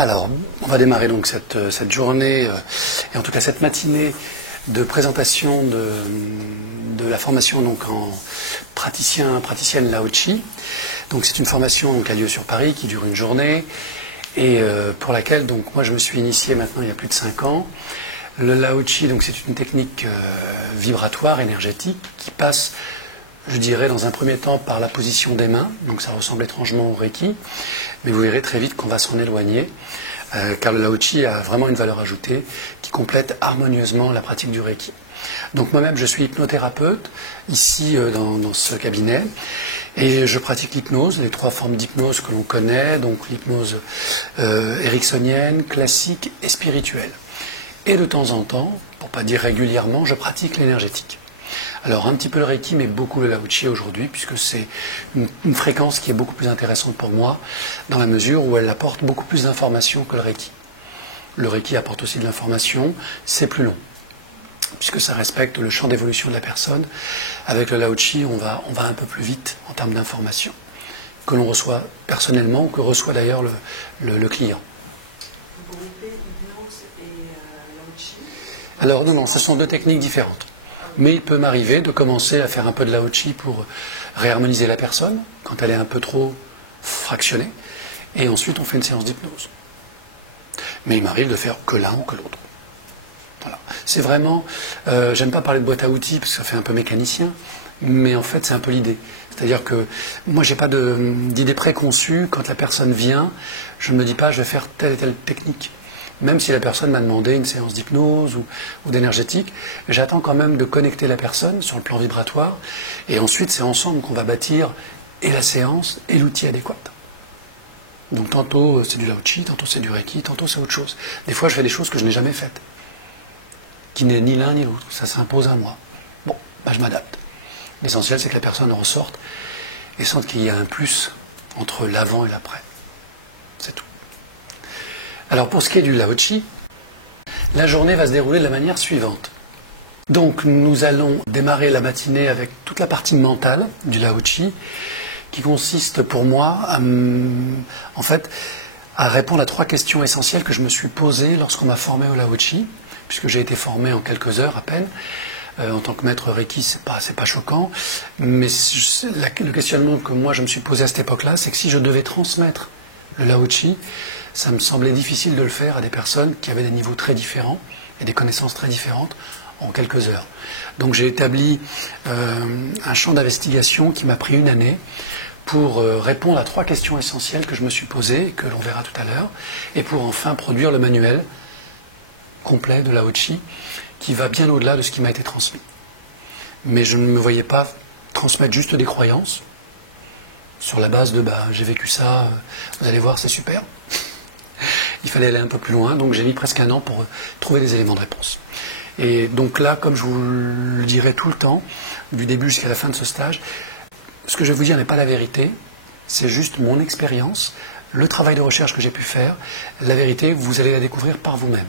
Alors, on va démarrer donc cette journée, et en tout cas cette matinée de présentation de la formation donc en praticienne Lao Chi. Donc c'est une formation donc, qui a lieu sur Paris, qui dure une journée, et pour laquelle donc, moi je me suis initié maintenant il y a plus de 5 ans. Le Lao Chi, donc c'est une technique vibratoire, énergétique, qui passe, je dirais, dans un premier temps par la position des mains, donc ça ressemble étrangement au Reiki, mais vous verrez très vite qu'on va s'en éloigner, car le Lao Chi a vraiment une valeur ajoutée qui complète harmonieusement la pratique du Reiki. Donc moi-même, je suis hypnothérapeute, ici dans ce cabinet, et je pratique l'hypnose, les 3 formes d'hypnose que l'on connaît, donc l'hypnose ericksonienne, classique et spirituelle. Et de temps en temps, pour ne pas dire régulièrement, je pratique l'énergétique. Alors un petit peu le Reiki, mais beaucoup le Lao Chi aujourd'hui, puisque c'est une fréquence qui est beaucoup plus intéressante pour moi, dans la mesure où elle apporte beaucoup plus d'informations que le Reiki. Le Reiki apporte aussi de l'information, c'est plus long, puisque ça respecte le champ d'évolution de la personne. Avec le Lao Chi, on va un peu plus vite en termes d'informations, que l'on reçoit personnellement, ou que reçoit d'ailleurs le client. Alors non, ce sont 2 techniques différentes. Mais il peut m'arriver de commencer à faire un peu de Lao Chi pour réharmoniser la personne, quand elle est un peu trop fractionnée, et ensuite on fait une séance d'hypnose. Mais il m'arrive de faire que l'un ou que l'autre. Voilà. C'est vraiment, j'aime pas parler de boîte à outils, parce que ça fait un peu mécanicien, mais en fait c'est un peu l'idée. C'est-à-dire que moi j'ai pas d'idée préconçue, quand la personne vient, je ne me dis pas je vais faire telle et telle technique. Même si la personne m'a demandé une séance d'hypnose ou d'énergétique, j'attends quand même de connecter la personne sur le plan vibratoire, et ensuite c'est ensemble qu'on va bâtir et la séance et l'outil adéquat. Donc tantôt c'est du Lao Chi, tantôt c'est du Reiki, tantôt c'est autre chose. Des fois je fais des choses que je n'ai jamais faites, qui n'est ni l'un ni l'autre, ça s'impose à moi. Bon, je m'adapte. L'essentiel c'est que la personne ressorte et sente qu'il y a un plus entre l'avant et l'après. C'est tout. Alors pour ce qui est du Lao Chi, la journée va se dérouler de la manière suivante. Donc nous allons démarrer la matinée avec toute la partie mentale du Lao Chi, qui consiste pour moi à répondre à 3 questions essentielles que je me suis posées lorsqu'on m'a formé au Lao Chi, puisque j'ai été formé en quelques heures à peine. En tant que maître Reiki, c'est pas choquant, mais le questionnement que moi je me suis posé à cette époque-là, c'est que si je devais transmettre le Lao Chi, ça me semblait difficile de le faire à des personnes qui avaient des niveaux très différents et des connaissances très différentes en quelques heures. Donc j'ai établi un champ d'investigation qui m'a pris une année pour répondre à 3 questions essentielles que je me suis posées, que l'on verra tout à l'heure, et pour enfin produire le manuel complet de Lao Chi, qui va bien au-delà de ce qui m'a été transmis. Mais je ne me voyais pas transmettre juste des croyances, sur la base de j'ai vécu ça, vous allez voir, c'est super. Il fallait aller un peu plus loin, donc j'ai mis presque 1 an pour trouver des éléments de réponse. Et donc là, comme je vous le dirai tout le temps, du début jusqu'à la fin de ce stage, ce que je vais vous dire n'est pas la vérité, c'est juste mon expérience, le travail de recherche que j'ai pu faire. La vérité, vous allez la découvrir par vous-même,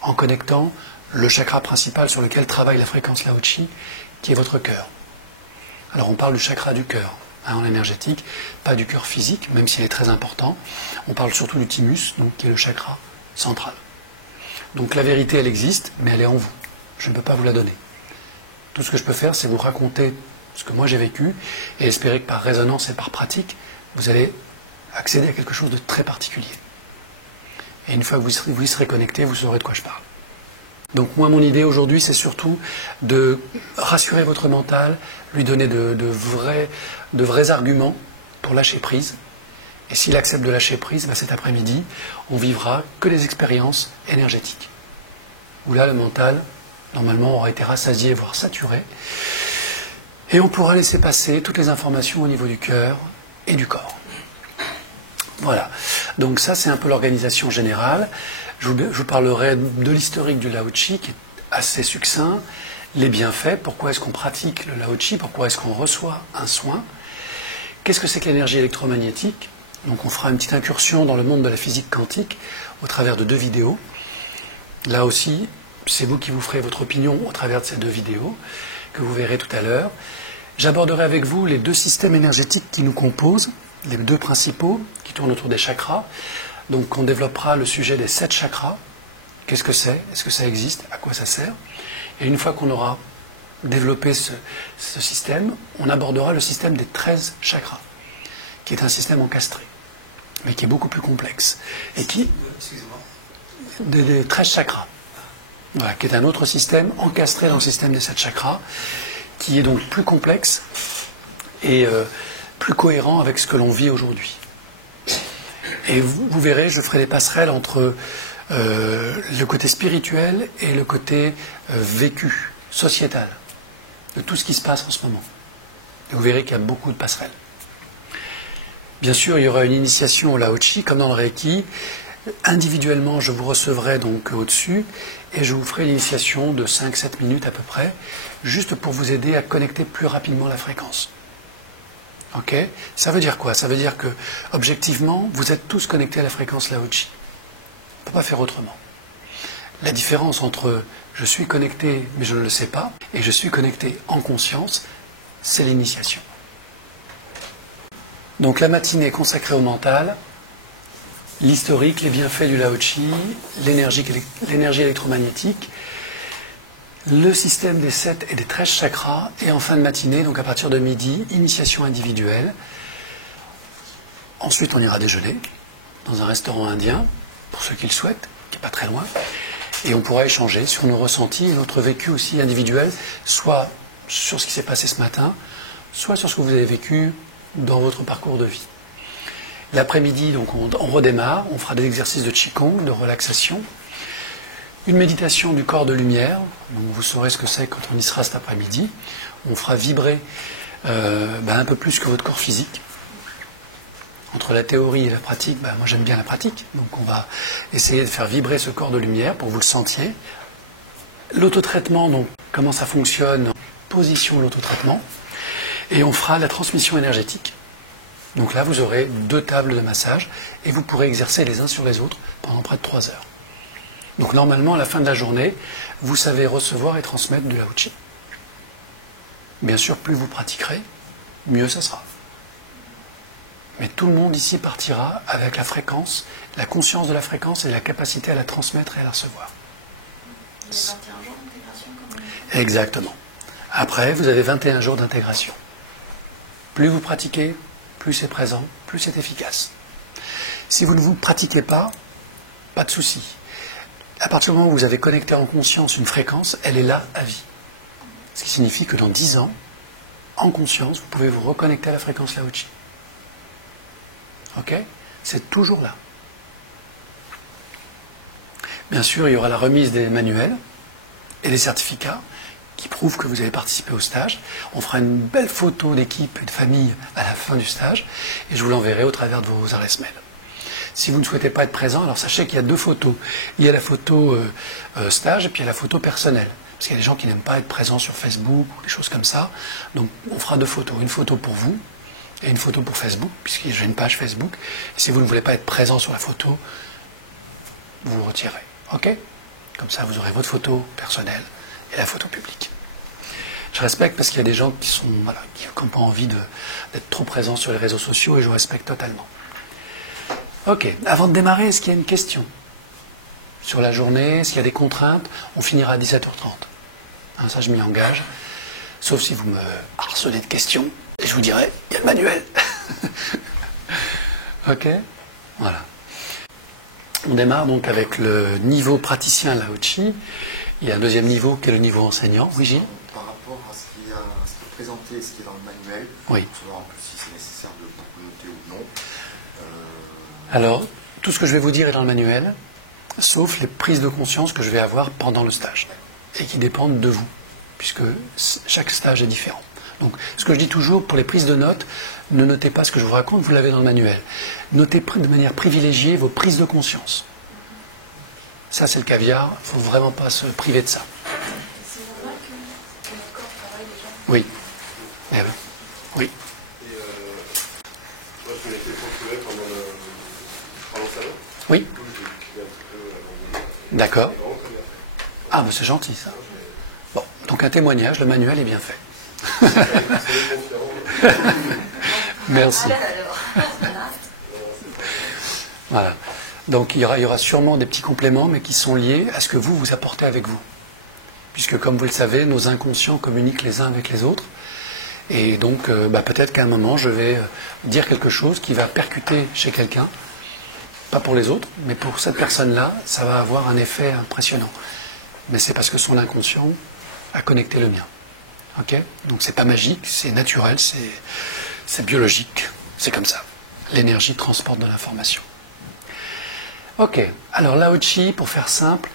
en connectant le chakra principal sur lequel travaille la fréquence Lao Chi, qui est votre cœur. Alors on parle du chakra du cœur, en énergétique, pas du cœur physique, même s'il est très important. On parle surtout du thymus, donc, qui est le chakra central. Donc la vérité, elle existe, mais elle est en vous. Je ne peux pas vous la donner. Tout ce que je peux faire, c'est vous raconter ce que moi j'ai vécu, et espérer que par résonance et par pratique, vous allez accéder à quelque chose de très particulier. Et une fois que vous y serez connecté, vous saurez de quoi je parle. Donc moi, mon idée aujourd'hui, c'est surtout de rassurer votre mental, lui donner de vrais arguments pour lâcher prise. Et s'il accepte de lâcher prise, cet après-midi, on vivra que des expériences énergétiques. Où là, le mental, normalement, aura été rassasié, voire saturé. Et on pourra laisser passer toutes les informations au niveau du cœur et du corps. Voilà. Donc ça, c'est un peu l'organisation générale. Je vous parlerai de l'historique du Lao Chi, qui est assez succinct, les bienfaits, pourquoi est-ce qu'on pratique le Lao Chi, pourquoi est-ce qu'on reçoit un soin, qu'est-ce que c'est que l'énergie électromagnétique. Donc on fera une petite incursion dans le monde de la physique quantique au travers de 2 vidéos. Là aussi, c'est vous qui vous ferez votre opinion au travers de ces 2 vidéos, que vous verrez tout à l'heure. J'aborderai avec vous les 2 systèmes énergétiques qui nous composent, les 2 principaux, qui tournent autour des chakras, Donc on développera le sujet des 7 chakras. Qu'est-ce que c'est? Est-ce que ça existe? À quoi ça sert? Et une fois qu'on aura développé ce système, on abordera le système des 13 chakras, qui est un système encastré, mais qui est beaucoup plus complexe. Et qui... Excusez-moi. Des 13 chakras. Voilà, qui est un autre système encastré dans le système des 7 chakras, qui est donc plus complexe et plus cohérent avec ce que l'on vit aujourd'hui. Et vous verrez, je ferai des passerelles entre le côté spirituel et le côté vécu, sociétal, de tout ce qui se passe en ce moment. Et vous verrez qu'il y a beaucoup de passerelles. Bien sûr, il y aura une initiation au Lao-Chi, comme dans le Reiki. Individuellement, je vous recevrai donc au-dessus et je vous ferai l'initiation de 5-7 minutes à peu près, juste pour vous aider à connecter plus rapidement la fréquence. Ok? Ça veut dire quoi? Ça veut dire que, objectivement, vous êtes tous connectés à la fréquence Lao-Chi. On ne peut pas faire autrement. La différence entre je suis connecté mais je ne le sais pas et je suis connecté en conscience, c'est l'initiation. Donc la matinée consacrée au mental, l'historique, les bienfaits du Lao-Chi, l'énergie électromagnétique, le système des 7 et des 13 chakras, et en fin de matinée, donc à partir de midi, initiation individuelle. Ensuite, on ira déjeuner dans un restaurant indien, pour ceux qui le souhaitent, qui n'est pas très loin, et on pourra échanger sur nos ressentis et notre vécu aussi individuel, soit sur ce qui s'est passé ce matin, soit sur ce que vous avez vécu dans votre parcours de vie. L'après-midi, donc on redémarre, on fera des exercices de Qigong, de relaxation, une méditation du corps de lumière, donc vous saurez ce que c'est quand on y sera cet après-midi. On fera vibrer un peu plus que votre corps physique. Entre la théorie et la pratique, moi j'aime bien la pratique, donc on va essayer de faire vibrer ce corps de lumière pour que vous le sentiez. L'autotraitement, donc comment ça fonctionne, position de l'autotraitement, et on fera la transmission énergétique. Donc là, vous aurez 2 tables de massage et vous pourrez exercer les uns sur les autres pendant près de 3 heures. Donc normalement, à la fin de la journée, vous savez recevoir et transmettre du Lao-Chi. Bien sûr, plus vous pratiquerez, mieux ça sera. Mais tout le monde ici partira avec la fréquence, la conscience de la fréquence et la capacité à la transmettre et à la recevoir. Il y a 21 jours d'intégration comme on... Exactement. Après, vous avez 21 jours d'intégration. Plus vous pratiquez, plus c'est présent, plus c'est efficace. Si vous ne vous pratiquez pas, pas de souci. À partir du moment où vous avez connecté en conscience une fréquence, elle est là à vie. Ce qui signifie que dans 10 ans, en conscience, vous pouvez vous reconnecter à la fréquence Lao-Chi. Ok? C'est toujours là. Bien sûr, il y aura la remise des manuels et des certificats qui prouvent que vous avez participé au stage. On fera une belle photo d'équipe et de famille à la fin du stage et je vous l'enverrai au travers de vos adresses mail. Si vous ne souhaitez pas être présent, alors sachez qu'il y a 2 photos. Il y a la photo stage et puis il y a la photo personnelle. Parce qu'il y a des gens qui n'aiment pas être présents sur Facebook ou des choses comme ça. Donc on fera 2 photos. Une photo pour vous et une photo pour Facebook, puisque j'ai une page Facebook. Et si vous ne voulez pas être présent sur la photo, vous vous retirez. Ok? Comme ça, vous aurez votre photo personnelle et la photo publique. Je respecte parce qu'il y a des gens qui n'ont pas envie d'être trop présents sur les réseaux sociaux et je respecte totalement. Ok, avant de démarrer, est-ce qu'il y a une question sur la journée? S'il y a des contraintes, on finira à 17h30. Hein, ça, je m'y engage. Sauf si vous me harcelez de questions et je vous dirai, il y a le manuel. Ok? Voilà. On démarre donc avec le niveau praticien Lao-Chi. Il y a un deuxième niveau qui est le niveau enseignant. Oui, Gilles? Par rapport à ce qui est présenté, ce qui est dans le manuel, oui. Pour savoir un peu si c'est nécessaire de noter ou non. Alors, tout ce que je vais vous dire est dans le manuel, sauf les prises de conscience que je vais avoir pendant le stage, et qui dépendent de vous, puisque chaque stage est différent. Donc, ce que je dis toujours, pour les prises de notes, ne notez pas ce que je vous raconte, vous l'avez dans le manuel. Notez de manière privilégiée vos prises de conscience. Ça, c'est le caviar, il ne faut vraiment pas se priver de ça. C'est normal que notre corps travaille déjà. Oui. Eh oui. Oui. Et moi, je m'étais contrôlé pendant ça. Oui. Du coup, j'ai un petit peu D'accord. c'est vraiment très bien fait. Ah, mais c'est gentil, ça. Bon, donc un témoignage, le manuel est bien fait. C'est conférent. Merci. Alors, Voilà. Donc il y aura sûrement des petits compléments, mais qui sont liés à ce que vous apportez avec vous. Puisque comme vous le savez, nos inconscients communiquent les uns avec les autres. Et donc peut-être qu'à un moment, je vais dire quelque chose qui va percuter chez quelqu'un. Pas pour les autres, mais pour cette personne-là, ça va avoir un effet impressionnant. Mais c'est parce que son inconscient a connecté le mien. Ok ? Donc c'est pas magique, c'est naturel, c'est biologique. C'est comme ça. L'énergie transporte de l'information. Ok, alors Lao Tzu, pour faire simple,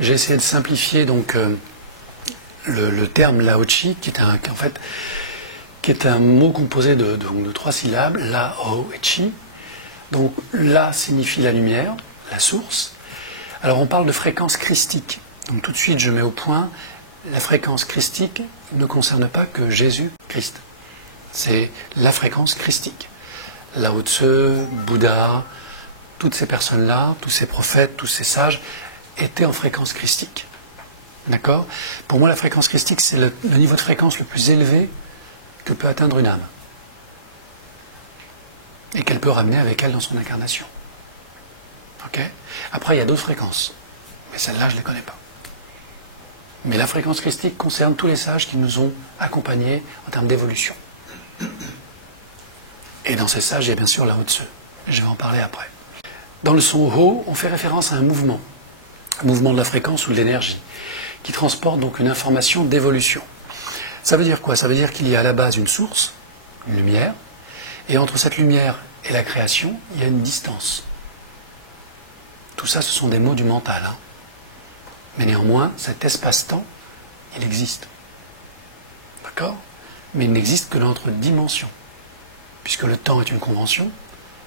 j'ai essayé de simplifier donc le terme Lao Tzu, qui est un mot composé de 3 syllabes, La, O et Chi. Donc La signifie la lumière, la source. Alors on parle de fréquence christique. Donc tout de suite je mets au point, la fréquence christique ne concerne pas que Jésus-Christ. C'est la fréquence christique. Lao Tzu, Bouddha, toutes ces personnes-là, tous ces prophètes, tous ces sages, étaient en fréquence christique. D'accord ? Pour moi, la fréquence christique, c'est le niveau de fréquence le plus élevé que peut atteindre une âme. Et qu'elle peut ramener avec elle dans son incarnation. Ok ? Après, il y a d'autres fréquences. Mais celles-là, je ne les connais pas. Mais la fréquence christique concerne tous les sages qui nous ont accompagnés en termes d'évolution. Et dans ces sages, il y a bien sûr Lao Tzu. Je vais en parler après. Dans le son Ho, on fait référence à un mouvement de la fréquence ou de l'énergie, qui transporte donc une information d'évolution. Ça veut dire quoi ? Ça veut dire qu'il y a à la base une source, une lumière, et entre cette lumière et la création, il y a une distance. Tout ça, ce sont des mots du mental. Hein. Mais néanmoins, cet espace-temps, il existe. D'accord ? Mais il n'existe que dans notre dimension, puisque le temps est une convention,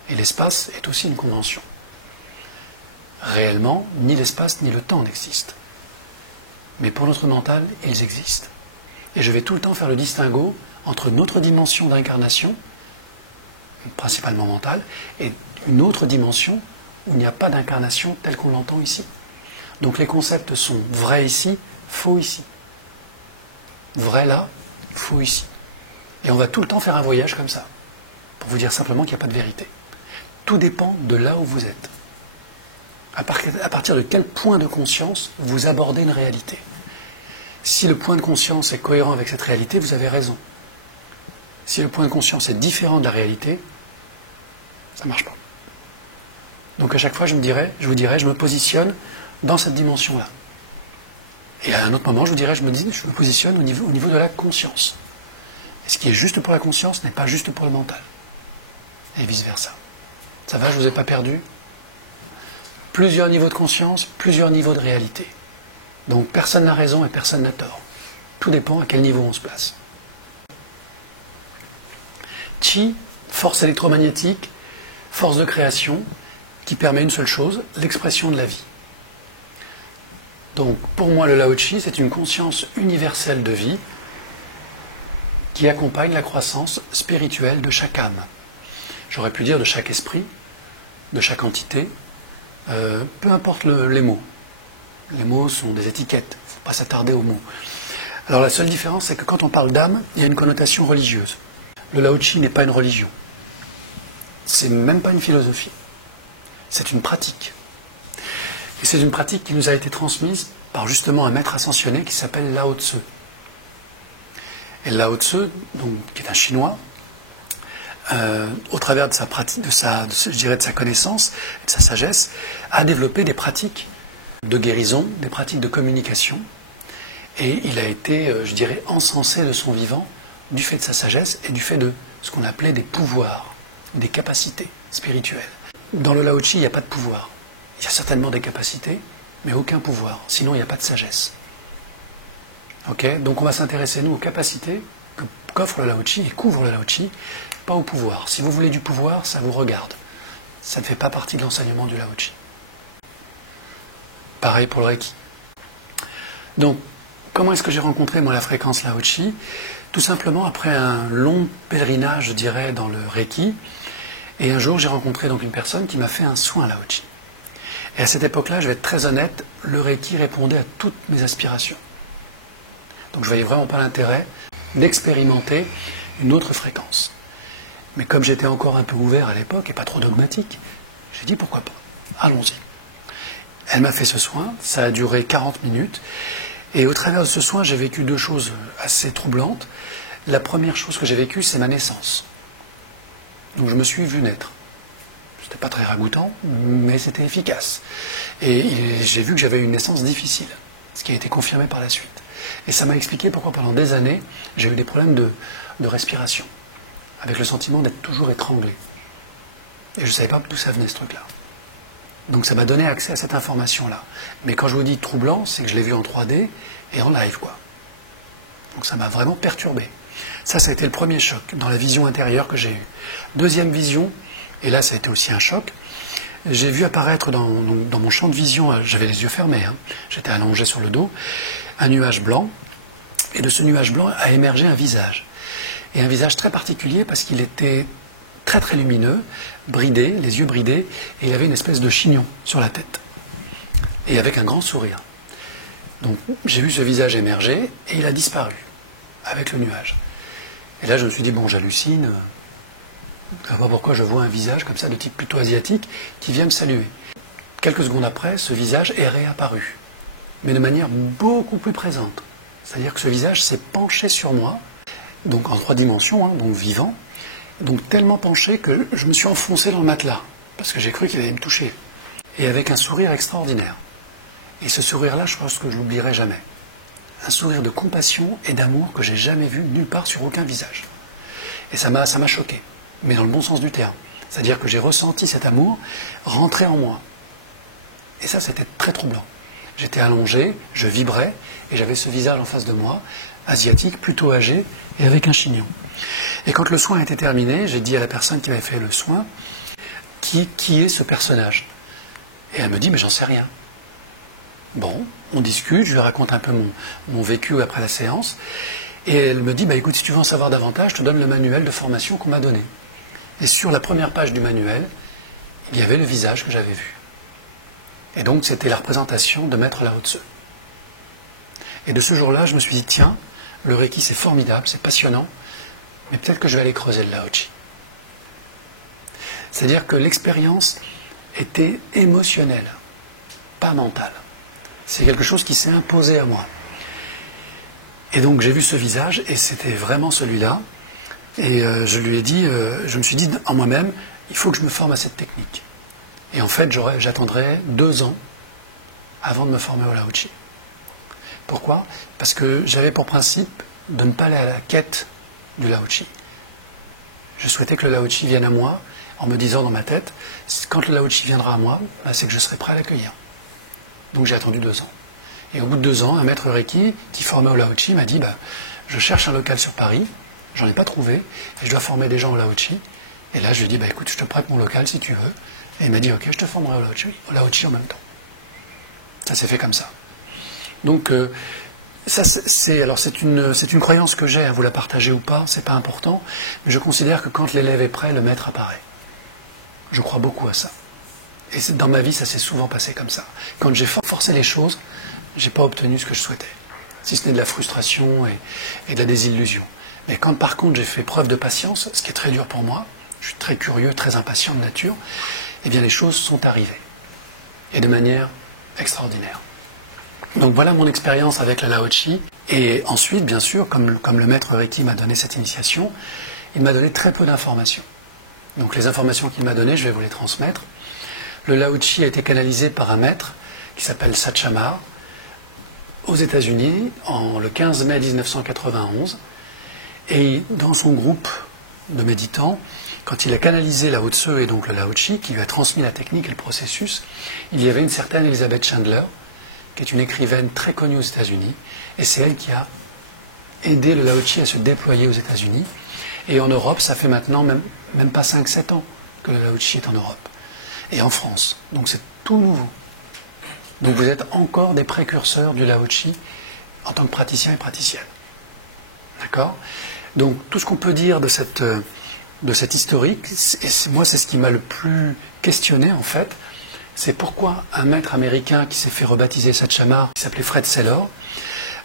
et l'espace est aussi une convention. Réellement, ni l'espace ni le temps n'existent. Mais pour notre mental, ils existent. Et je vais tout le temps faire le distinguo entre notre dimension d'incarnation, principalement mentale, et une autre dimension où il n'y a pas d'incarnation telle qu'on l'entend ici. Donc les concepts sont vrais ici, faux ici. Vrai là, faux ici. Et on va tout le temps faire un voyage comme ça, pour vous dire simplement qu'il n'y a pas de vérité. Tout dépend de là où vous êtes. À partir de quel point de conscience vous abordez une réalité. Si le point de conscience est cohérent avec cette réalité, vous avez raison. Si le point de conscience est différent de la réalité, ça ne marche pas. Donc à chaque fois, je vous dirais, je me positionne dans cette dimension-là. Et à un autre moment, je me positionne au niveau de la conscience. Et ce qui est juste pour la conscience n'est pas juste pour le mental. Et vice-versa. Ça va, je ne vous ai pas perdu ? Plusieurs niveaux de conscience, plusieurs niveaux de réalité. Donc personne n'a raison et personne n'a tort. Tout dépend à quel niveau on se place. Chi, force électromagnétique, force de création, qui permet une seule chose, l'expression de la vie. Donc pour moi le Lao Tzu, c'est une conscience universelle de vie qui accompagne la croissance spirituelle de chaque âme. J'aurais pu dire de chaque esprit, de chaque entité, peu importe les mots. Les mots sont des étiquettes, il ne faut pas s'attarder aux mots. Alors la seule différence, c'est que quand on parle d'âme, il y a une connotation religieuse. Le Lao Tzu n'est pas une religion. C'est même pas une philosophie. C'est une pratique. Et c'est une pratique qui nous a été transmise par justement un maître ascensionné qui s'appelle Lao Tzu. Et Lao Tzu, donc, qui est un Chinois, au travers de sa pratique, de sa connaissance et de sa sagesse, a développé des pratiques de guérison, des pratiques de communication. Et il a été, encensé de son vivant du fait de sa sagesse et du fait de ce qu'on appelait des pouvoirs, des capacités spirituelles. Dans le Lao Tzu, il n'y a pas de pouvoir. Il y a certainement des capacités, mais aucun pouvoir. Sinon, il n'y a pas de sagesse. Donc on va s'intéresser, nous, aux capacités qu'offre le Lao Tzu et couvre le Lao Tzu, pas au pouvoir. Si vous voulez du pouvoir, ça vous regarde. Ça ne fait pas partie de l'enseignement du Lao Tzu. Pareil pour le Reiki. Donc, comment est-ce que j'ai rencontré, moi, la fréquence Lao Tzu ? Tout simplement après un long pèlerinage, je dirais, dans le Reiki. Et un jour, j'ai rencontré donc une personne qui m'a fait un soin Lao Tzu. Et à cette époque-là, je vais être très honnête, le Reiki répondait à toutes mes aspirations. Donc je ne voyais vraiment pas l'intérêt d'expérimenter une autre fréquence. Mais comme j'étais encore un peu ouvert à l'époque et pas trop dogmatique, j'ai dit pourquoi pas. allons-y. Elle m'a fait ce soin, ça a duré 40 minutes, et au travers de ce soin, j'ai vécu deux choses assez troublantes. La première chose que j'ai vécue, c'est ma naissance. Donc je me suis vu naître. C'était pas très ragoûtant, mais c'était efficace. Et j'ai vu que j'avais une naissance difficile, ce qui a été confirmé par la suite. Et ça m'a expliqué pourquoi pendant des années, j'ai eu des problèmes de respiration, avec le sentiment d'être toujours étranglé. Et je ne savais pas d'où ça venait ce truc-là. Donc ça m'a donné accès à cette information-là. Mais quand je vous dis troublant, c'est que je l'ai vu en 3D et en live, quoi. Donc ça m'a vraiment perturbé. Ça a été le premier choc dans la vision intérieure que j'ai eue. Deuxième vision, et là ça a été aussi un choc, j'ai vu apparaître dans mon champ de vision, j'avais les yeux fermés, hein, j'étais allongé sur le dos, un nuage blanc, et de ce nuage blanc a émergé un visage. Et un visage très particulier parce qu'il était très très lumineux, bridé, les yeux bridés, et il avait une espèce de chignon sur la tête. Et avec un grand sourire. Donc j'ai vu ce visage émerger, et il a disparu, avec le nuage. Et là je me suis dit, bon, j'hallucine, je ne sais pas pourquoi je vois un visage comme ça, de type plutôt asiatique, qui vient me saluer. Quelques secondes après, ce visage est réapparu, mais de manière beaucoup plus présente. C'est-à-dire que ce visage s'est penché sur moi, donc en 3 dimensions, hein, donc vivant, donc tellement penché que je me suis enfoncé dans le matelas, parce que j'ai cru qu'il allait me toucher. Et avec un sourire extraordinaire. Et ce sourire-là, je pense que je ne l'oublierai jamais. Un sourire de compassion et d'amour que j'ai jamais vu nulle part sur aucun visage. Et ça m'a choqué, mais dans le bon sens du terme. C'est-à-dire que j'ai ressenti cet amour rentrer en moi. Et ça, c'était très troublant. J'étais allongé, je vibrais, et j'avais ce visage en face de moi, asiatique, plutôt âgé, et avec un chignon. Et quand le soin était terminé, j'ai dit à la personne qui m'avait fait le soin, qui est ce personnage? Et elle me dit, mais j'en sais rien. Bon, on discute, je lui raconte un peu mon vécu après la séance, et elle me dit, bah écoute, si tu veux en savoir davantage, je te donne le manuel de formation qu'on m'a donné. Et sur la première page du manuel, il y avait le visage que j'avais vu. Et donc c'était la représentation de Maître Lao Tse. Et de ce jour-là, je me suis dit, tiens, le Reiki c'est formidable, c'est passionnant, mais peut-être que je vais aller creuser le Lao Chi. C'est-à-dire que l'expérience était émotionnelle, pas mentale. C'est quelque chose qui s'est imposé à moi. Et donc j'ai vu ce visage, et c'était vraiment celui-là. Et je lui ai dit, je me suis dit en moi-même, il faut que je me forme à cette technique. Et en fait, j'attendrai 2 ans avant de me former au Lao Chi. Pourquoi? Parce que j'avais pour principe de ne pas aller à la quête du Lao Chi. Je souhaitais que le Lao Chi vienne à moi en me disant dans ma tête, quand le Lao Chi viendra à moi, bah, c'est que je serai prêt à l'accueillir. Donc j'ai attendu 2 ans. Et au bout de 2 ans, un maître Reiki qui formait au Lao Chi m'a dit, bah, je cherche un local sur Paris, j'en ai pas trouvé, et je dois former des gens au Lao Chi. Et là, je lui ai dit, bah, écoute, je te prête mon local si tu veux. Et il m'a dit, ok, je te formerai au Lao Chi en même temps. Ça s'est fait comme ça. Donc, ça, c'est une croyance que j'ai, à vous la partager ou pas, c'est pas important, mais je considère que quand l'élève est prêt, le maître apparaît. Je crois beaucoup à ça. Et dans ma vie, ça s'est souvent passé comme ça. Quand j'ai forcé les choses, j'ai pas obtenu ce que je souhaitais. Si ce n'est de la frustration et de la désillusion. Mais quand par contre j'ai fait preuve de patience, ce qui est très dur pour moi, je suis très curieux, très impatient de nature, eh bien les choses sont arrivées. Et de manière extraordinaire. Donc voilà mon expérience avec la Lao Chi. Et ensuite, bien sûr, comme le maître Reiki m'a donné cette initiation, il m'a donné très peu d'informations. Donc les informations qu'il m'a données, je vais vous les transmettre. Le Lao Chi a été canalisé par un maître qui s'appelle Satchamar aux États-Unis le 15 mai 1991. Et dans son groupe de méditants, quand il a canalisé Lao Tse et donc le Lao Chi, qui lui a transmis la technique et le processus, il y avait une certaine Elizabeth Chandler, qui est une écrivaine très connue aux États-Unis, et c'est elle qui a aidé le Lao Chi à se déployer aux États-Unis. Et en Europe, ça fait maintenant même pas 5-7 ans que le Lao Chi est en Europe. Et en France. Donc c'est tout nouveau. Donc vous êtes encore des précurseurs du Lao Chi en tant que praticien et praticienne. D'accord? Donc tout ce qu'on peut dire de cette historique, moi c'est ce qui m'a le plus questionné en fait, c'est pourquoi un maître américain qui s'est fait rebaptiser Satchamar, qui s'appelait Fred Saylor,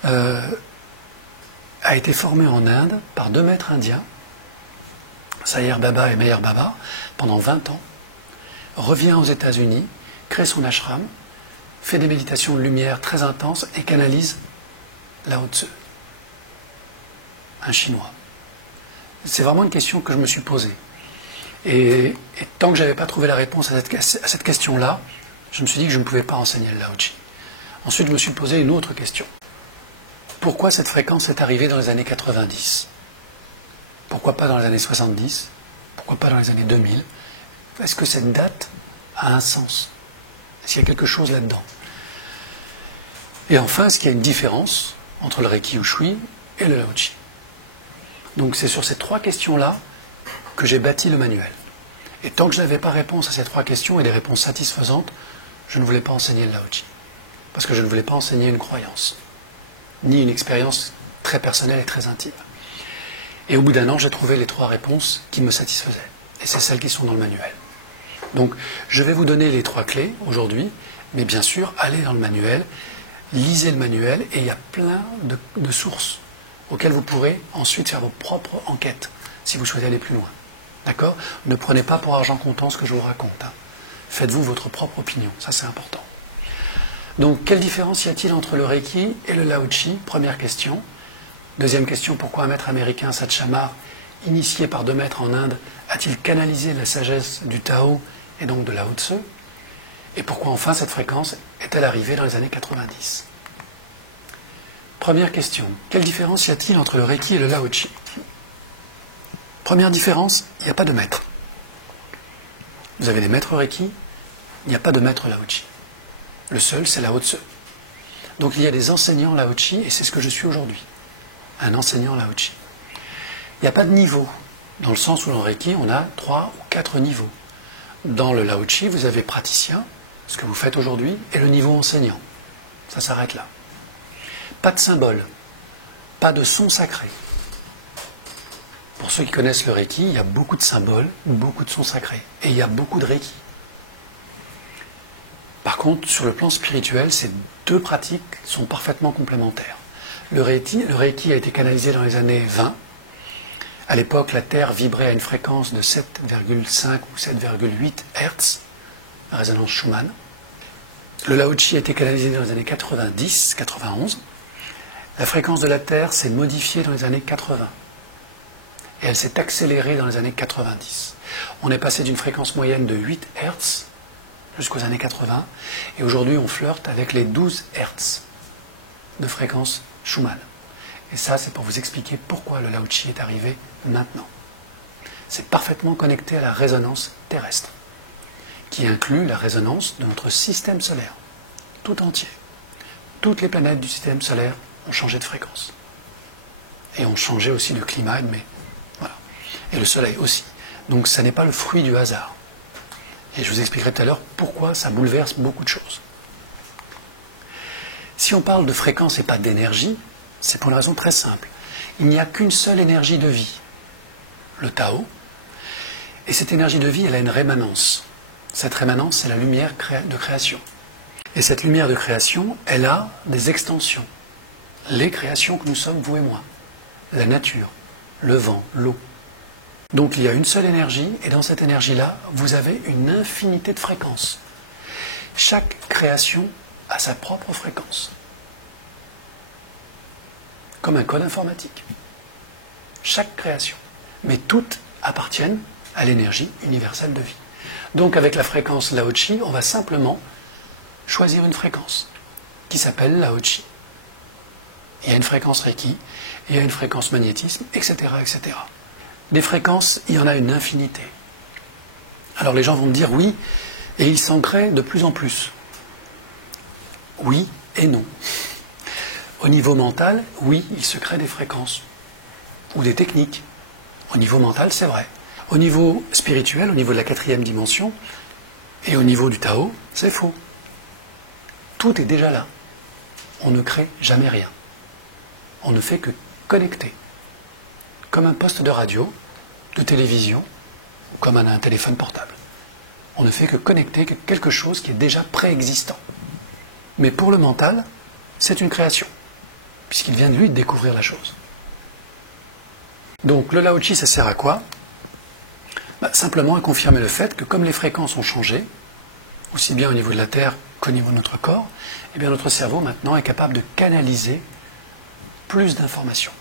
a été formé en Inde par 2 maîtres indiens, Sayer Baba et Meher Baba, pendant 20 ans, revient aux États-Unis, crée son ashram, fait des méditations de lumière très intenses et canalise Lao Tzu, un Chinois? C'est vraiment une question que je me suis posée. Et tant que je n'avais pas trouvé la réponse à cette question-là, je me suis dit que je ne pouvais pas enseigner le Lao Chi. Ensuite, je me suis posé une autre question. Pourquoi cette fréquence est arrivée dans les années 90? Pourquoi pas dans les années 70? Pourquoi pas dans les années 2000? Est-ce que cette date a un sens? Est-ce qu'il y a quelque chose là-dedans? Et enfin, est-ce qu'il y a une différence entre le Reiki Ushui et le Lao Chi? Donc c'est sur ces trois questions-là que j'ai bâti le manuel. Et tant que je n'avais pas réponse à ces trois questions et des réponses satisfaisantes, je ne voulais pas enseigner le Lao Chi. Parce que je ne voulais pas enseigner une croyance, ni une expérience très personnelle et très intime. Et au bout d'un an, j'ai trouvé les trois réponses qui me satisfaisaient. Et c'est celles qui sont dans le manuel. Donc, je vais vous donner les trois clés aujourd'hui, mais bien sûr, allez dans le manuel, lisez le manuel, et il y a plein de sources auxquelles vous pourrez ensuite faire vos propres enquêtes, si vous souhaitez aller plus loin. D'accord? Ne prenez pas pour argent comptant ce que je vous raconte. Hein. Faites-vous votre propre opinion, ça c'est important. Donc, quelle différence y a-t-il entre le Reiki et le Lao Chi? Première question. Deuxième question, pourquoi un maître américain, Satchamar, initié par 2 maîtres en Inde, a-t-il canalisé la sagesse du Tao et donc de Lao Tzu? Et pourquoi enfin cette fréquence est-elle arrivée dans les années 90? Première question, quelle différence y a-t-il entre le Reiki et le Lao Chi? Première différence, il n'y a pas de maître. Vous avez des maîtres Reiki, il n'y a pas de maître Lao Chi. Le seul, c'est Lao Tzu. Donc il y a des enseignants Lao Chi, et c'est ce que je suis aujourd'hui. Un enseignant Lao Chi. Il n'y a pas de niveau, dans le sens où dans le Reiki, on a 3 ou 4 niveaux. Dans le Lao Chi, vous avez praticien, ce que vous faites aujourd'hui, et le niveau enseignant. Ça s'arrête là. Pas de symbole, pas de son sacré. Pour ceux qui connaissent le Reiki, il y a beaucoup de symboles, beaucoup de sons sacrés, et il y a beaucoup de Reiki. Par contre, sur le plan spirituel, ces deux pratiques sont parfaitement complémentaires. Le Reiki a été canalisé dans les années 20. À l'époque, la Terre vibrait à une fréquence de 7,5 ou 7,8 Hz, la résonance Schumann. Le Lao Chi a été canalisé dans les années 90, 91. La fréquence de la Terre s'est modifiée dans les années 80. Et elle s'est accélérée dans les années 90. On est passé d'une fréquence moyenne de 8 Hz jusqu'aux années 80, et aujourd'hui on flirte avec les 12 Hz de fréquence Schumann. Et ça, c'est pour vous expliquer pourquoi le Lao Chi est arrivé maintenant. C'est parfaitement connecté à la résonance terrestre, qui inclut la résonance de notre système solaire, tout entier. Toutes les planètes du système solaire ont changé de fréquence. Et ont changé aussi de climat, mais voilà. Et le Soleil aussi. Donc ça n'est pas le fruit du hasard. Et je vous expliquerai tout à l'heure pourquoi ça bouleverse beaucoup de choses. Si on parle de fréquence et pas d'énergie, c'est pour une raison très simple. Il n'y a qu'une seule énergie de vie, le Tao. Et cette énergie de vie, elle a une rémanence. Cette rémanence, c'est la lumière de création. Et cette lumière de création, elle a des extensions. Les créations que nous sommes, vous et moi. La nature, le vent, l'eau. Donc il y a une seule énergie, et dans cette énergie-là, vous avez une infinité de fréquences. Chaque création a sa propre fréquence. Comme un code informatique. Chaque création. Mais toutes appartiennent à l'énergie universelle de vie. Donc avec la fréquence Lao Chi, on va simplement choisir une fréquence qui s'appelle Lao Chi. Il y a une fréquence Reiki, il y a une fréquence magnétisme, etc., etc. Des fréquences, il y en a une infinité. Alors les gens vont me dire oui, et ils s'en créent de plus en plus. Oui et non. Au niveau mental, oui, il se crée des fréquences ou des techniques. Au niveau mental, c'est vrai. Au niveau spirituel, au niveau de la 4e dimension, et au niveau du Tao, c'est faux. Tout est déjà là. On ne crée jamais rien. On ne fait que connecter. Comme un poste de radio, de télévision, ou comme un téléphone portable. On ne fait que connecter quelque chose qui est déjà préexistant. Mais pour le mental, c'est une création, puisqu'il vient de lui de découvrir la chose. Donc le Lao Chi, ça sert à quoi? Simplement à confirmer le fait que comme les fréquences ont changé, aussi bien au niveau de la Terre qu'au niveau de notre corps, eh bien notre cerveau maintenant est capable de canaliser plus d'informations.